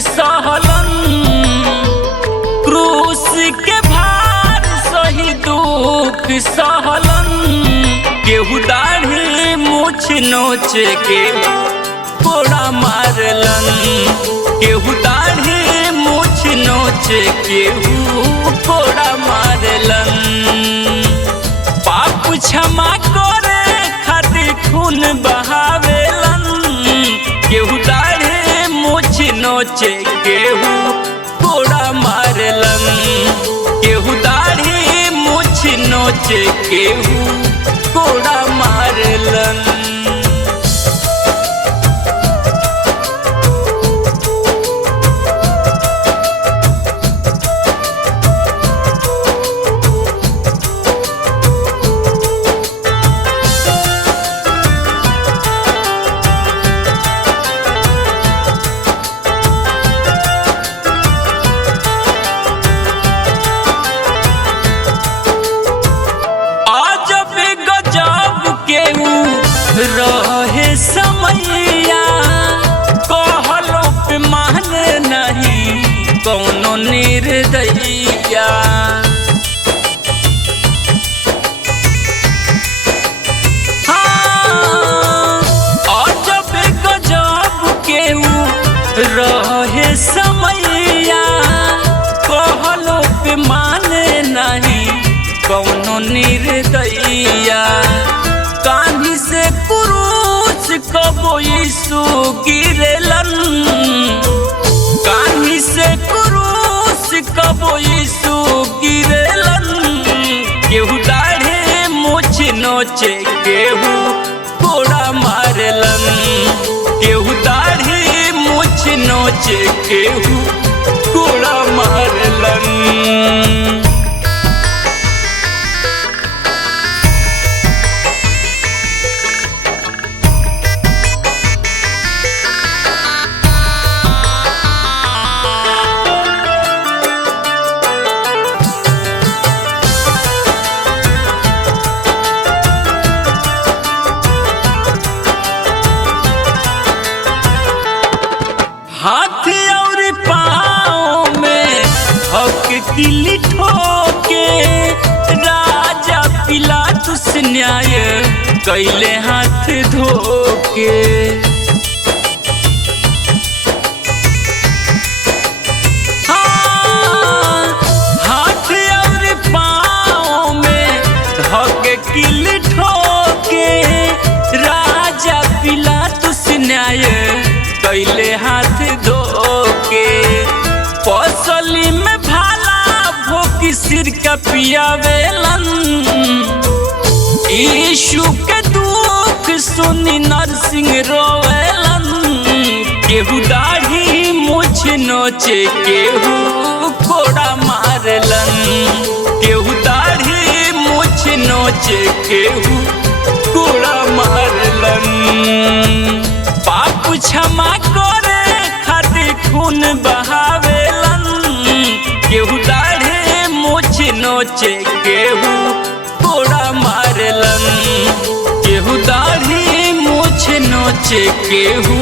सहलन, क्रूस के भार सही दुख सहलन। केहू दाढ़ी मूछ नोच के कोड़ा मारलन, केहू दाढ़ी मूछ नोच केहू कोड़ा मारलन। पाप क्षमा करे खातिर खून बहावेलन, केहू दाढ़ी मूछ नोच केहू कोड़ा मारलन, केहू दाढ़ी मूछ नोच केहू कोड़ा मारलन। रहे समैया कहलो पे मान नहीं कौनो निर्दयिया। हाँ, अजब गजब केहू रहे समैया कहलो पे मान नहीं कौनो निर्दयिया। कान्ही से क्रूस कबो यीशु गिरेलन, कान्ही से क्रूस कबो यीशु गिरेलन। केहू दाढ़ी मूछ नोच केहू कोड़ा मारलन, केहू दाढ़ी मूछ नोच केहू कोड़ा मारलन। हाथ और पाँव में हक किली ठोके राजा पिलातुस न्याय कैले हाथ धोके। हाँ, हाथ और पाँव में हक किली ठोके राजा पिलातुस न्याय कैले हाथ धोके। पसली में भाला भोकी सिर का पियावेलन, यीशु के दुख सुनी नरसिंह रोवेलन। केहू दाढ़ी मूछ नोच केहू कोड़ा मारलन, केहू दाढ़ी मूछ नोच केहू कोड़ा मारलन। पाप क्षमा करे खातिर खून बहावेलन, केहू दाढ़ी मूछ नोच केहू कोड़ा मारलन, केहू दाढ़ी मूछ नोच केहू